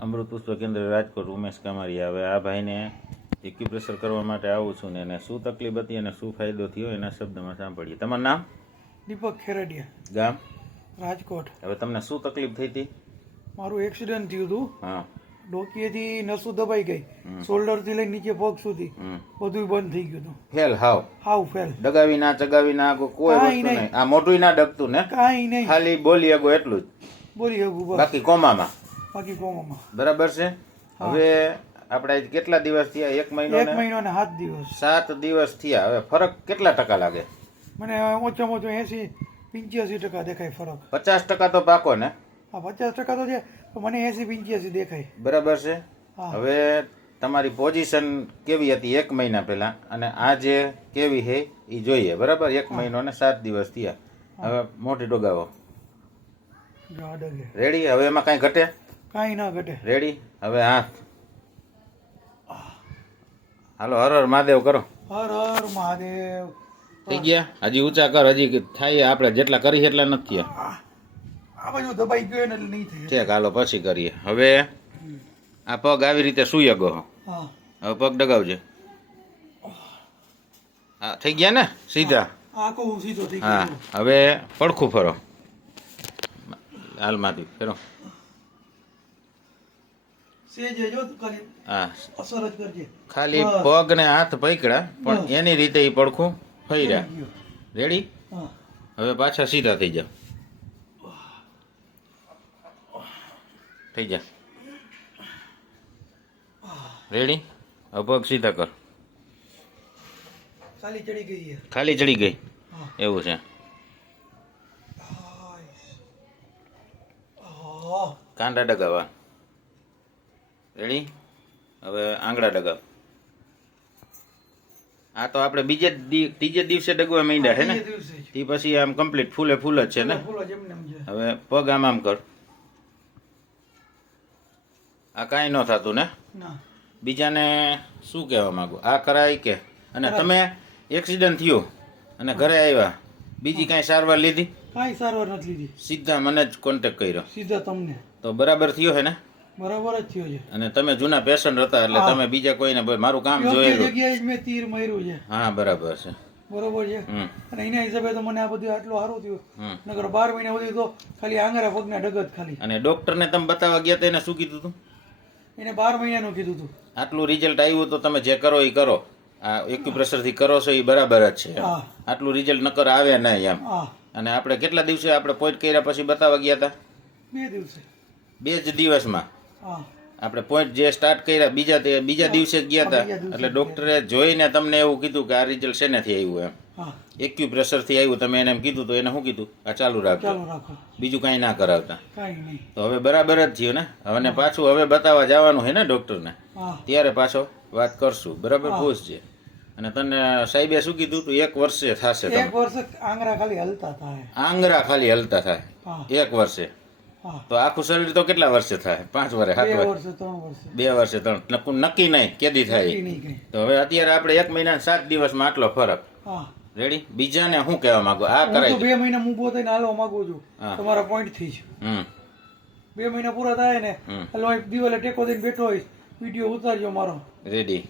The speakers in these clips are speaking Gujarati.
અમૃત પુષ્પ કેન્દ્ર રાજકોટ ઉમેશ કામરિયા. હવે આ ભાઈને એક્યુપ્રેશર કરવા માટે આવું છું ને એને શું તકલીફ હતી અને શું ફાયદો થયો એના શબ્દમાં સાંભળીએ. તમારું નામ? દીપક ખેરડિયા, ગામ? રાજકોટ. હવે તમને શું તકલીફ થઈ હતી? મારું એક્સિડન્ટ થયું હતું. હા. ડોકીએથી નસું દબાઈ ગઈ, શોલ્ડરથી લઈને નીચે પગ સુધી બધું બંધ થઈ ગયું હતું. ફેલ હાવ ફેલ. ડગાવી ના ચગાવી ના કોઈ વસ્તુ નહીં. આ મોટું ના ડગતું ને? કાંઈ નહીં, ખાલી બોલી આગો એટલું જ બોલી શકું બાકી કોમામાં. બરાબર છે. હવે આપણે કેટલા દિવસ થયા? 1 મહિનો? 1 મહિનો ને 7 દિવસ. 7 દિવસ થયા. હવે ફરક કેટલા ટકા લાગે? મને ઓછામાં ઓછો 80-85% દેખાય ફરક. 50% તો પાકો ને? હા, 50% તો છે, મને 80-85 દેખાય. બરાબર છે. હવે તમારી પોઝિશન કેવી હતી 1 મહિના પહેલા અને આજે કેવી છે એ જોઈએ. બરાબર? 1 મહિનો ને 7 દિવસ થયા. હવે મોટી ડોગાવો. રેડી? હવે એમાં કાંઈ ઘટે? કાંઈ ના ઘટે. રેડી? હવે હાથ. હાલો, હર હર મહાદેવ કરો. હર હર મહાદેવ. થઈ ગયા? હજી ઊંચા કર. હજી થાય આપણે જેટલા કરી એટલા નથી થયા. આ બાજુ દબાઈ ગયો ને એટલે નહીં થાય. ઠીક, હાલો પછી કરીએ. હવે આ પગ આવી રીતે સુઈ ગયો. હવે પગ ડગાવજે. હા, થઈ ગયા ને સીધા? આખો સીધો થઈ ગયો. હા, હવે પડખું ફરો. હાલમાંથી ફેરો. હા, ખાલી પગ ને હાથ પકડ્યા પણ એની રીતે એ પડખું ફર્યા. રેડી? હવે પાછા સીધા થઈ જાવ. થઈ જા. રેડી? હવે પગ સીધા કર. ખાલી ચડી ગઈ. એવું છે. કાંડા ડગાવા. રેડી? હવે આંગળા ડગાવ. આ તો આપણે ત્રીજે દિવસે ડગવા માંડ્યા છે ને? તે પછી આમ કમ્પ્લીટ ફૂલે ફૂલ જ છે ને? હવે પગ આમ આમ કર. આ કાંઈ ન થતું ને? બીજાને શું કહેવા માંગુ? આ કરાય કે? અને તમે એક્સિડન્ટ થયો અને ઘરે આવ્યા, બીજી કાંઈ સારવાર લીધી? કાંઈ સારવાર નથી લીધી. સીધા મને જ કોન્ટેક્ટ કર્યો? સીધા તમને. તો બરાબર થયો છે ને? બરાબર જ થયો છે. અને તમે જૂના પેશન્ટ હતા એટલે તમે બીજા કોઈને મારું કામ જોયેલું. જગ્યાએ જ મેં તીર માર્યું છે. હા, બરાબર છે. બરોબર છે. અને એના હિસાબે તો મને આ બધું આટલું સારું થયું. નકર 12 મહિના સુધી તો ખાલી આંગળા પગના ડગત ખાલી. અને ડોક્ટરને તમે બતાવવા ગયા હતા એને શું કીધું હતું? એને 12 મહિનાનું કીધું હતું. આટલું રિઝલ્ટ આવ્યું તો તમે જે કરો એ કરો. આ એક્યુપ્રેશર થી કરો છો એ બરાબર જ છે. આટલું રિઝલ્ટ નકર આવે નહીં એમ. અને આપણે કેટલા દિવસે આપણે પોઈન્ટ કર્યા પછી બતાવવા ગયા હતા? 2 દિવસે. 2 જ દિવસમાં આપણે પોઈન્ટ જે સ્ટાર્ટ કર્યા બીજા દિવસે ગયા હતા. એટલે ડોક્ટરે જોઈને તમને એવું કીધું કે આ રિઝલ્ટ શેનાથી આવ્યું એમ? એક્યુપ્રેશર થી આવ્યું. તમે એને એમ કીધું તો એને શું કીધું? આ ચાલુ રાખો, બીજું કાંઈ ના કરાવતા. તો હવે બરાબર જ થયું ને? હવે પાછું હવે બતાવવા જવાનું છે ને ડોક્ટરને? ત્યારે પાછો વાત કરશું. બરાબર? પૂછજે. અને તને સાહેબે શું કીધું તું? 1 વર્ષે થશે. 1 વર્ષે આંગળા ખાલી હલતા થાય. આંગળા ખાલી હલતા થાય 1 વર્ષે. તો આખું શરીર તો કેટલા વર્ષે થાય? 5 વર્ષે, 7 વર્ષે, 2 વર્ષે, 3 નક્કી નહીં કેદી થાય. તો હવે અત્યારે આપણે 1 મહિના 7 દિવસમાં આટલો ફરક. રેડી? બીજાને શું કહેવા માંગો? આ કરાય 2 મહિના ઊભો થઈને હાલવા માંગુ છું તમારા પોઈન્ટ થી જ. 2 મહિના પૂરા થાય ને એટલે દિવાલે ટેકો દઈને બેઠો હોઈશ, વિડીયો ઉતારજો મારો. રેડી?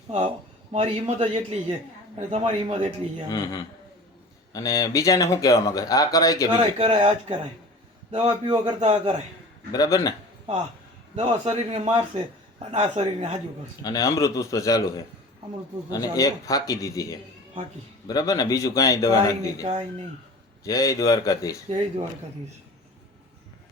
મારી હિંમત જ એટલી છે અને તમારી હિંમત એટલી છે. અને બીજાને શું કહેવા માંગે? આ કરાય કે? કરાય, આજ કરાય. દવા પીવા કરતા આ કરાય. બરાબર ને? હા, દવા શરીરને મારશે અને આ શરીરને હાજુ કરશે. અને અમૃત પુષ્પ ચાલુ છે. અમૃત પુષ્પ અને એક ફાકી દીધી છે. ફાકી. બરાબર ને? બીજું કાંઈ દવા નથી દીધી. કાંઈ નહીં. જય દ્વારકાધીશ. જય દ્વારકાધીશ.